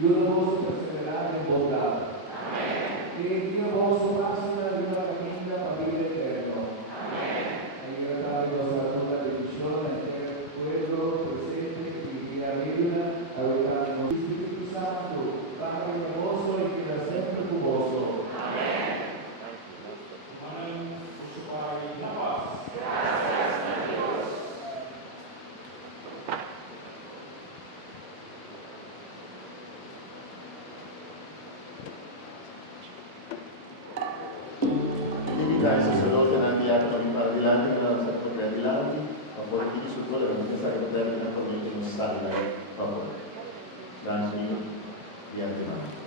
io non posso perseverare in bondad. Che Dio posso passi nella vita cammina a vivere eterno. Aiutare la nostra nuova decisione per quello presente che arriva a aiutare noi. Spirito Santo, Padre famoso e che da sempre famoso. Il sacerdote ha inviato per imparare di lati, per la nostra propria di lati, ma poi chi sul cuore deve pensare che termina con il messaggio proprio. Grazie, vi attivate.